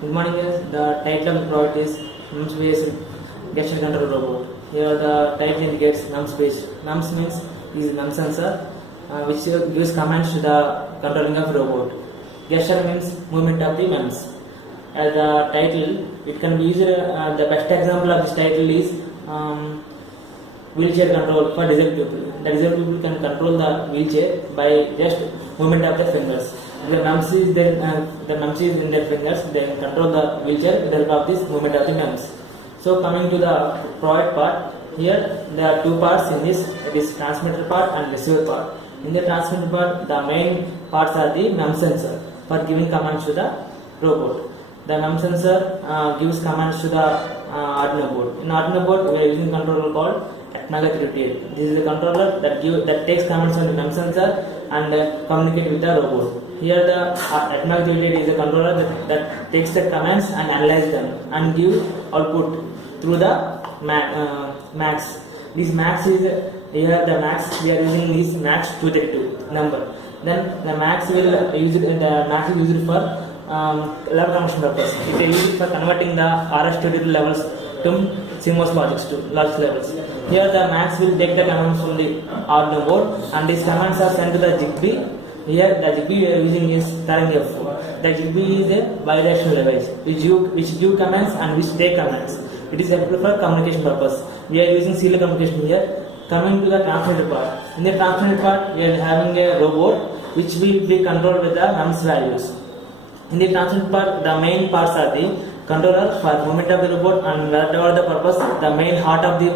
Good morning, guys. The title of the product is NUMS based gesture control robot. Here the title indicates NUMS based. NUMS means is NUMS sensor which gives commands to the controlling of robot. Gesture means movement of the MEMS. As the title, it can be used. The best example of this title is wheelchair control for disabled people. The disabled people can control the wheelchair by just movement of their fingers. The MEMS is in their fingers. They can control the wheelchair with the help of this movement of the MEMS. So coming to the product part, here there are two parts in this. It is transmitter part and receiver part. In the transmitter part, the main parts are the MEMS sensor for giving commands to the robot. The MEMS sensor gives commands to the Arduino board. In Arduino board, we are using a controller called Atmega328. This is the controller that takes commands from the MEMS sensor and communicate with the robot. Here the Atmega328 is a controller that takes the commands and analyzes them and give output through the max. This max is here the max. We are using this max 232 number. Then the max will use it. The max is used for level conversion purpose. It is used for converting the RS-232 levels to CMOS logics to logic levels. Here the max will take the commands from the Arduino board and these commands are sent to the Zigbee. Here the Zigbee we are using is Tarang F4. The Zigbee is a bidirectional device which give commands and which take commands. It is helpful for communication purpose. We are using serial communication here. Coming to the transmitter part. In the transmitter part, we are having a robot which will be controlled with the MEMS values. In the transmitter part, the main parts are the controller for movement of the robot and whatever the purpose, the main heart of the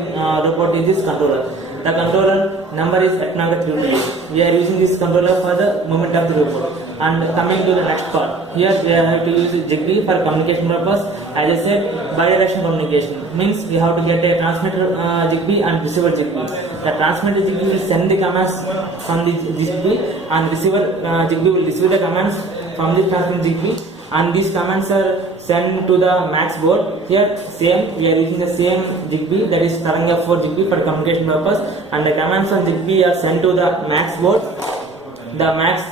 robot is this controller. The controller number is Atmega328. We are using this controller for the movement of the robot. And coming to the next part, here we have to use Zigbee for communication purpose. As I said, bidirectional communication means we have to get a transmitter Zigbee and receiver Zigbee. The transmitter Zigbee will send the commands from the Zigbee and receiver Zigbee will receive the commands from the transmitter Zigbee. And these commands are sent to the max board. Here same, we are using the same Zigbee, that is Tarang F4 Zigbee for communication purpose, and the commands from Zigbee are sent to the max board. The max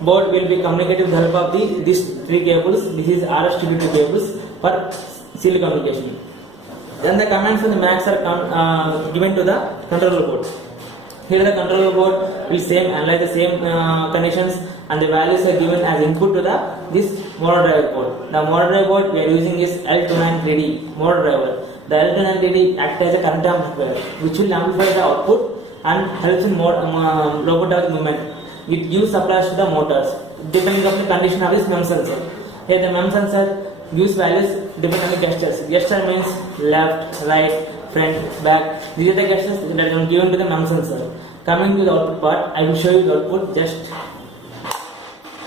board will be communicated with the help of these three cables. This is RS-232 cables for serial communication. Then the commands from the max are given to the controller board. Here the controller board will analyze the same conditions and the values are given as input to this motor driver board. The motor driver board we are using is L293D motor driver. The L293D acts as a current amplifier which will amplify the output and helps in robot movement. It gives supplies to the motors depending on the condition of this MEMS sensor. Here the MEMS sensor gives values depending on the gestures. Gesture means left, right, front, back. These are the gestures that are given to the MEMS sensor. Coming to the output part, I will show you the output. Just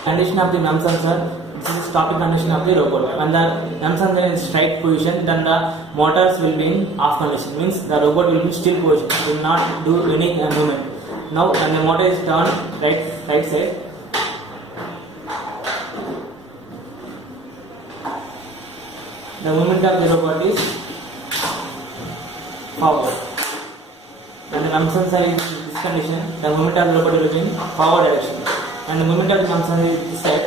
condition of the MEMS sensor. This is stopping condition of the robot. When the MEMS sensor is in straight position, then the motors will be in off condition. Means the robot will be still position. It will not do any movement. Now when the motor is turned right side, the movement of the robot is forward. When the MEMS sensor is in this condition, the movement of the robot will be in forward direction. And the movement of the MEMS sensor is this side.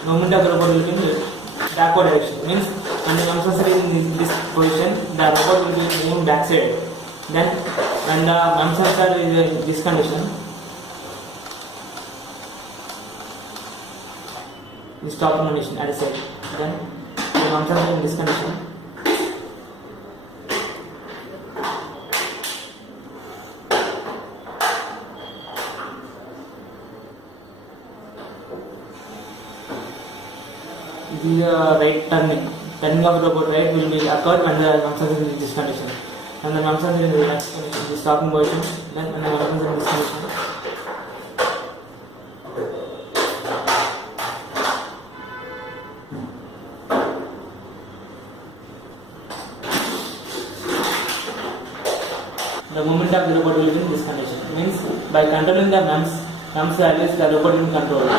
The movement of the robot will be in backward direction. Means when the MEMS sensor is in this position, the robot will be moving backside. Then when the MEMS sensor is in this condition, the stopping condition at the side. Then the MEMS sensor is in this condition. This is right turning of the robot right will be occurred when the MEMS sensor is in this condition. When the MEMS sensor is in this condition, the stopping position, then when the MEMS sensor is in this condition. The movement of the robot will be in this condition. Means by controlling the MEMS values, the robot will be controlled.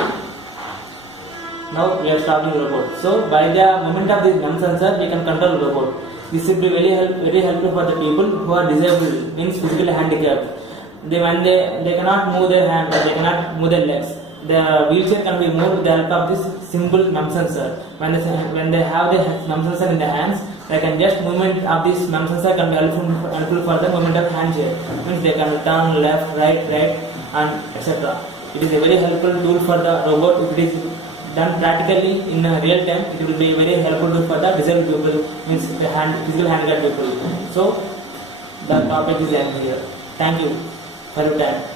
Now we are stopping the robot. So by the movement of this MEMS sensor, we can control the robot. This will be very helpful for the people who are disabled, means physically handicapped. they cannot move their hand, they cannot move their legs. The wheelchair can be moved with the help of this simple thumb sensor. When they have the thumb sensor in the hands, they can just movement of this thumb sensor can be helpful for the movement of hand chair. Means they can turn left, right, and etc. It is a very helpful tool for the robot. If it is done practically in real time, it will be very helpful tool for the disabled people, means the physical handicap people. So the topic is end here. Thank you for your time.